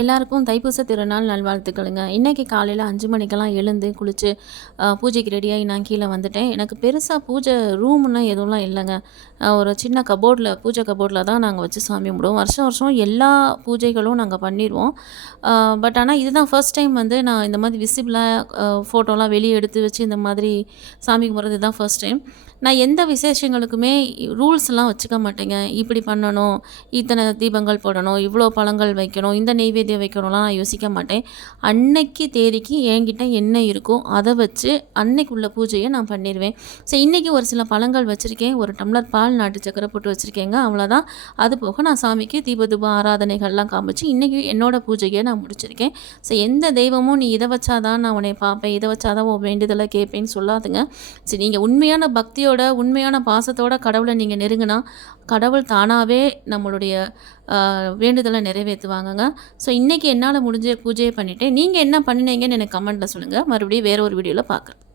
எல்லாருக்கும் தைப்பூச திருநாள் நல்வாழ்த்துக்களுங்க. இன்றைக்கி காலையில் 5 மணிக்கெல்லாம் எழுந்து குளித்து பூஜைக்கு ரெடியாகி நான் கீழே வந்துட்டேன். எனக்கு பெருசாக பூஜை ரூம்னா எதுவும்லாம் இல்லைங்க. ஒரு சின்ன கபோர்டில் பூஜை கபோர்டில் தான் நாங்கள் வச்சு சாமி கும்பிடுவோம். வருஷம் வருஷம் எல்லா பூஜைகளும் நாங்கள் பண்ணிடுவோம். பட் ஆனால் இதுதான் ஃபர்ஸ்ட் டைம் வந்து நான் இந்த மாதிரி விசிபிளாக ஃபோட்டோலாம் வெளியே எடுத்து வச்சு இந்த மாதிரி சாமி கும்பிட்றது தான் ஃபர்ஸ்ட் டைம். நான் எந்த விசேஷங்களுக்குமே ரூல்ஸ்லாம் வச்சுக்க மாட்டேங்க. இப்படி பண்ணணும், இத்தனை தீபங்கள் போடணும், இவ்வளோ பழங்கள் வைக்கணும், இந்த நெய்வேத்தியம் வைக்கணும்லாம் நான் யோசிக்க மாட்டேன். அன்னைக்கு தேதிக்கு என்கிட்ட என்ன இருக்கோ அதை வச்சு அன்னைக்குள்ள பூஜையை நான் பண்ணிடுவேன். ஸோ இன்றைக்கி ஒரு சில பழங்கள் வச்சுருக்கேன், ஒரு டம்ளர் பால் நாட்டு சக்கரை போட்டு வச்சுருக்கேங்க, அவ்வளோதான். அது போக நான் சாமிக்கு தீப ஆராதனைகள்லாம் காமிச்சு இன்றைக்கி என்னோடய பூஜையை நான் முடிச்சிருக்கேன். ஸோ எந்த தெய்வமும் நீ இதை வச்சாதான் நான் உன்னை பார்ப்பேன், இதை வச்சாதான் உன் வேண்டுதலை கேட்பேன்னு சொல்லாதுங்க. சரி, நீங்கள் உண்மையான பக்தியோட உண்மையான பாசத்தோட கடவுளை நீங்கள் நெருங்கினா கடவுள் தானாகவே நம்மளுடைய வேண்டுதலை நிறைவேற்றுவாங்கங்க. ஸோ இன்றைக்கி என்னால் முடிஞ்ச பூஜையை பண்ணிவிட்டேன். நீங்கள் என்ன பண்ணினீங்கன்னு எனக்கு கமெண்ட்டில் சொல்லுங்கள். மறுபடியும் வேறு ஒரு வீடியோவில் பார்க்குறேன்.